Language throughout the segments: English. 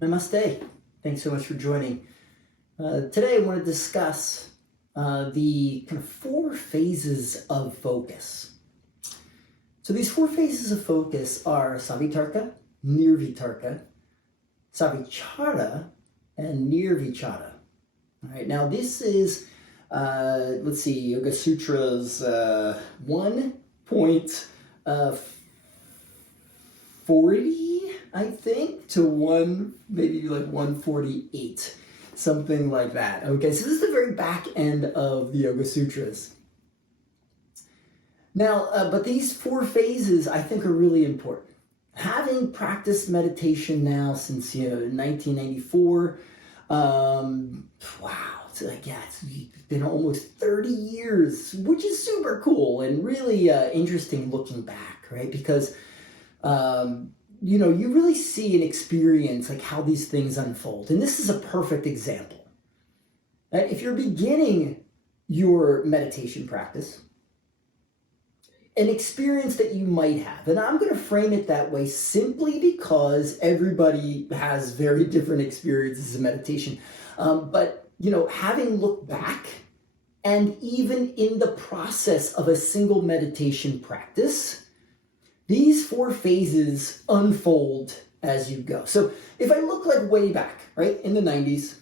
Namaste. Thanks so much for joining. Today I want to discuss the kind of four phases of focus. So these four phases of focus are Savitarka, Nirvitarka, Savichara, and Nirvichara. All right, now this is, let's see, Yoga Sutras 1.40, I think, to maybe like 148, something like that. Okay, so this is the very back end of the Yoga Sutras. Now, but these four phases I think are really important. Having practiced meditation now since 1994, wow, it's like, yeah, it's been almost 30 years, which is super cool and really interesting looking back, right? Because you really see and experience like how these things unfold. And this is a perfect example. Right? If you're beginning your meditation practice, an experience that you might have, and I'm going to frame it that way simply because everybody has very different experiences in meditation. But having looked back, and even in the process of a single meditation practice, these four phases unfold as you go. So if I look like way back, right, in the 90s,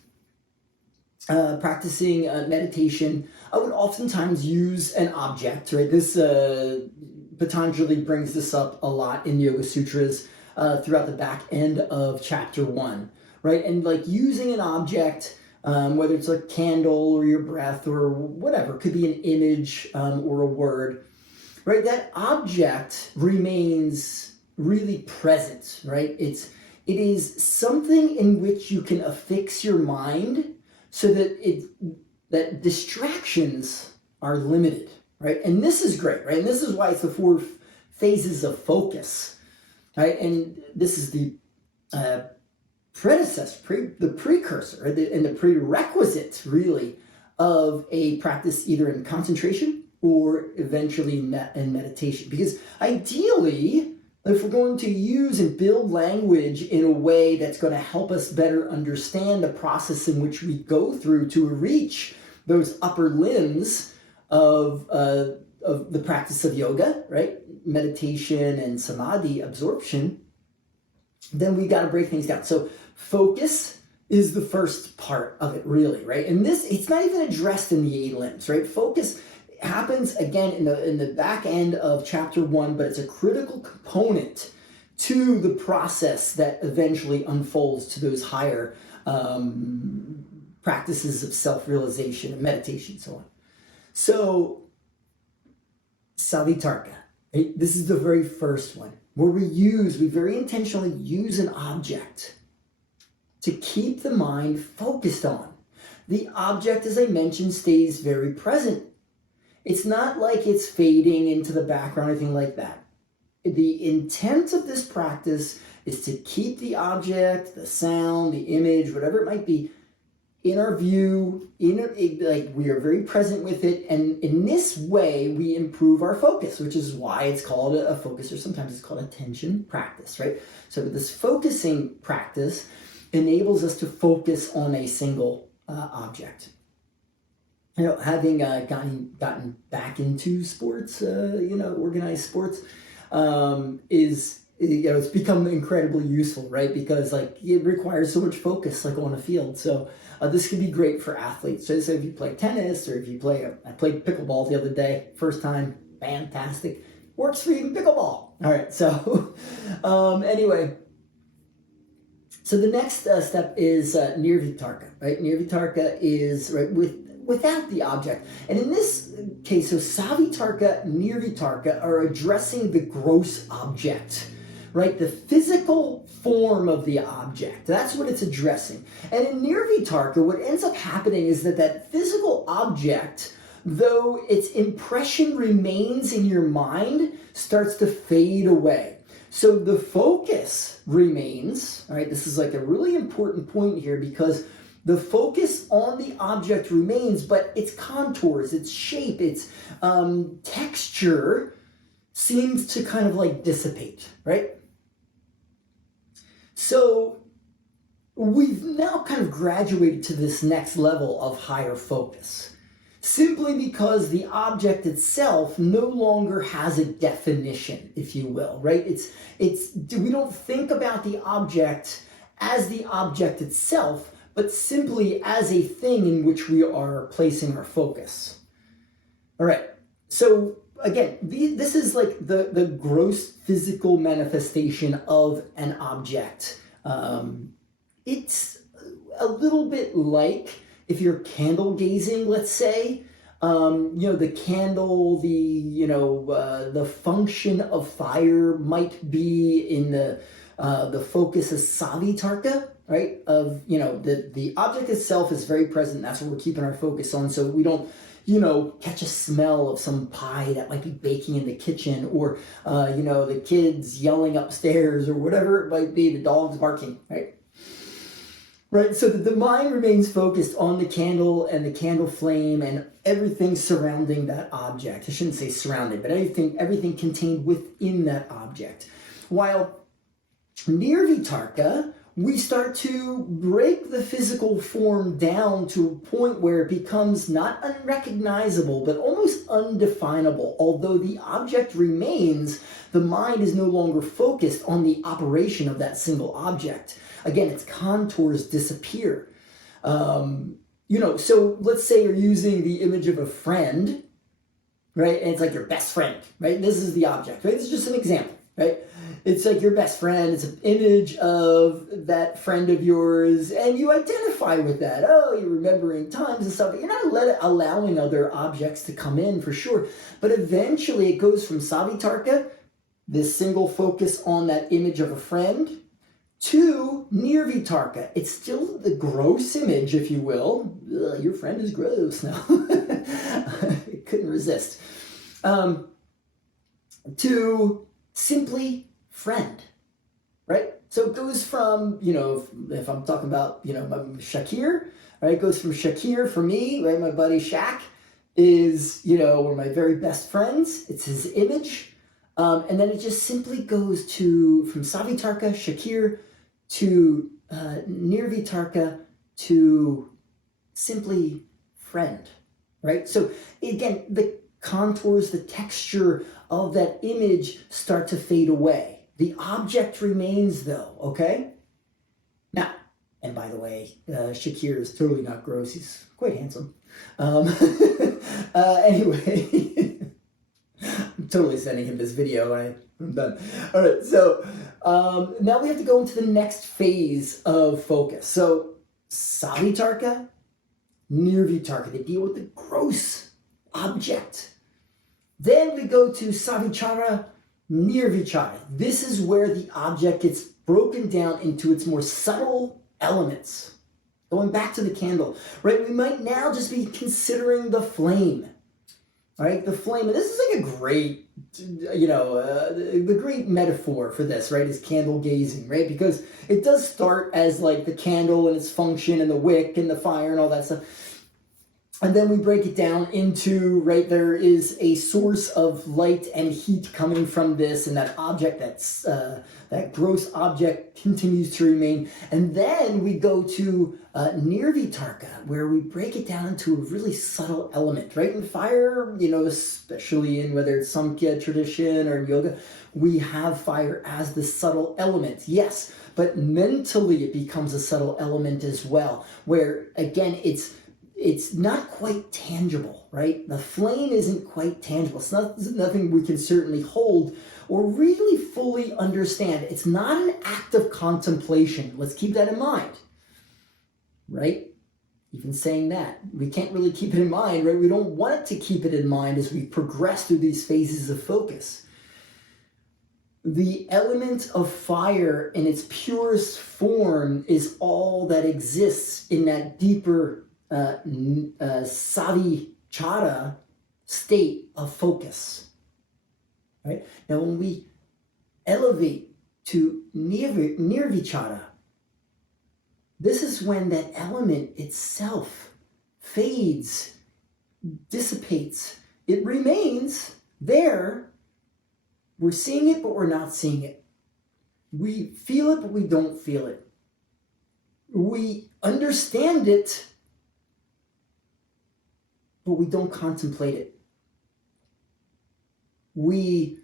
practicing meditation, I would oftentimes use an object, right? This, Patanjali brings this up a lot in Yoga Sutras throughout the back end of chapter 1, right? And like using an object, whether it's a candle or your breath or whatever, could be an image or a word, right? That object remains really present, right? It is something in which you can affix your mind so that distractions are limited, right? And this is great, right? And this is why it's the four phases of focus, right? And this is the precursor, and the prerequisite, really, of a practice either in concentration or eventually in meditation. Because ideally, if we're going to use and build language in a way that's going to help us better understand the process in which we go through to reach those upper limbs of the practice of yoga, right? Meditation and samadhi absorption, then we got to break things down. So focus is the first part of it, really, right? And it's not even addressed in the 8 limbs, right? Focus happens again in the back end of chapter 1, but it's a critical component to the process that eventually unfolds to those higher practices of self-realization and meditation, so on. So, Savitarka, right? This is the very first one, where we very intentionally use an object to keep the mind focused on. The object, as I mentioned, stays very present. It's not like it's fading into the background or anything like that. The intent of this practice is to keep the object, the sound, the image, whatever it might be, in our view, like we are very present with it, and in this way we improve our focus, which is why it's called a focus, or sometimes it's called attention practice, right? So this focusing practice enables us to focus on a single object. Having gotten back into sports, organized sports, it's become incredibly useful, right? Because like it requires so much focus, like on a field. So this can be great for athletes. So if you play tennis, or if you I played pickleball the other day, first time, fantastic. Works for you in pickleball. All right. So anyway. So the next step is Nirvitarka, right? Nirvitarka is right without the object. And in this case, so Savitarka, Nirvitarka are addressing the gross object, right? The physical form of the object. That's what it's addressing. And in Nirvitarka, what ends up happening is that physical object, though its impression remains in your mind, starts to fade away. So the focus remains, all right? This is like a really important point here, because the focus on the object remains, but its contours, its shape, its texture seems to kind of like dissipate, right? So we've now kind of graduated to this next level of higher focus, simply because the object itself no longer has a definition, if you will, right? We don't think about the object as the object itself, but simply as a thing in which we are placing our focus. All right, so again, this is like the gross physical manifestation of an object. It's a little bit like if you're candle gazing, let's say, the candle, the function of fire might be in the focus of savitarka, right? Of, the object itself is very present. That's what we're keeping our focus on. So we don't, catch a smell of some pie that might be baking in the kitchen, or, the kids yelling upstairs, or whatever it might be, the dogs barking, right? Right, so the mind remains focused on the candle and the candle flame and everything surrounding that object. I shouldn't say surrounded, but everything contained within that object. While nirvitarka, we start to break the physical form down to a point where it becomes not unrecognizable, but almost undefinable. Although the object remains, the mind is no longer focused on the operation of that single object. Again, its contours disappear. So let's say you're using the image of a friend, right? And it's like your best friend, right? This is the object, right? This is just an example, right? It's like your best friend. It's an image of that friend of yours, and you identify with that. Oh, you're remembering times and stuff, but you're not allowing other objects to come in, for sure. But eventually it goes from savitarka, this single focus on that image of a friend, to nirvitarka. It's still the gross image, if you will. Ugh, your friend is gross now. I couldn't resist. To simply friend, right? So it goes from, if I'm talking about, Shakir, right? It goes from Shakir for me, right? My buddy Shaq is, one of my very best friends. It's his image. And then it just simply goes from savitarka, Shakir, to nirvitarka, to simply friend, right? So again, the contours, the texture of that image start to fade away. The object remains though, okay? Now, and by the way, Shakir is totally not gross. He's quite handsome. Anyway, I'm totally sending him this video when I'm done. All right, so now we have to go into the next phase of focus. So savitarka, nirvitarka, they deal with the gross object. Then we go to savichara, nirvichara. This is where the object gets broken down into its more subtle elements. Going back to the candle, right? We might now just be considering the flame. All right, the flame, and this is like a great, the great metaphor for this, right, is candle gazing, right? Because it does start as like the candle and its function and the wick and the fire and all that stuff. And then we break it down into, right, there is a source of light and heat coming from this, and that object, that gross object continues to remain. And then we go to nirvitarka, where we break it down into a really subtle element, right? In fire, especially in whether it's Samkhya tradition or yoga, we have fire as the subtle element, yes, but mentally it becomes a subtle element as well, where, again, it's not quite tangible, right? The flame isn't quite tangible. It's nothing we can certainly hold or really fully understand. It's not an act of contemplation. Let's keep that in mind, right? Even saying that, we can't really keep it in mind, right? We don't want to keep it in mind as we progress through these phases of focus. The element of fire in its purest form is all that exists in that deeper savichara state of focus, right? Now, when we elevate to nirvichara, this is when that element itself fades, dissipates. It remains there. We're seeing it, but we're not seeing it. We feel it, but we don't feel it. We understand it, but we don't contemplate it. We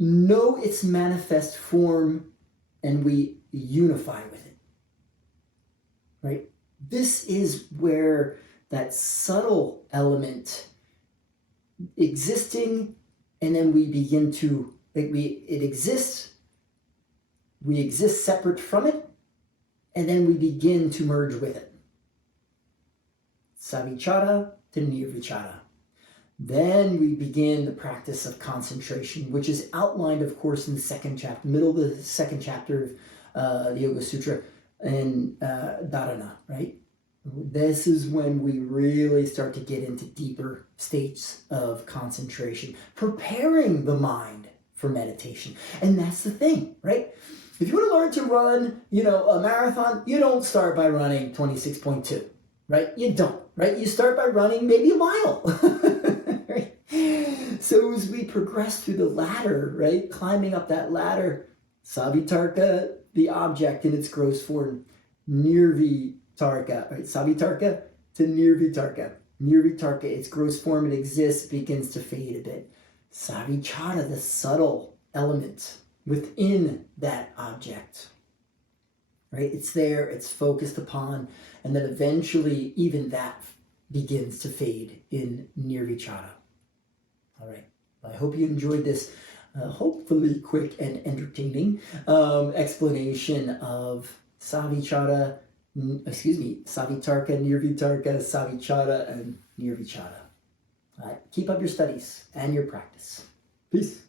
know its manifest form and we unify with it, right? This is where that subtle element existing, and then we begin to, it exists, we exist separate from it, and then we begin to merge with it. Savichara to nirvichara. Then we begin the practice of concentration, which is outlined, of course, in the second chapter, middle of the second chapter of the Yoga Sutra in Dharana, right? This is when we really start to get into deeper states of concentration, preparing the mind for meditation. And that's the thing, right? If you want to learn to run, a marathon, you don't start by running 26.2, right? You don't, right? You start by running maybe a mile. Right? So as we progress through the ladder, right, climbing up that ladder, savitarka, the object in its gross form, nirvitarka, right? Savitarka to nirvitarka. Nirvitarka, its gross form, it exists, begins to fade a bit. Savichara, the subtle element within that object, right? It's there, it's focused upon, and then eventually even that begins to fade in nirvichara. All right. I hope you enjoyed this hopefully quick and entertaining explanation of savitarka, nirvitarka, savichara, and nirvichara. All right. Keep up your studies and your practice. Peace.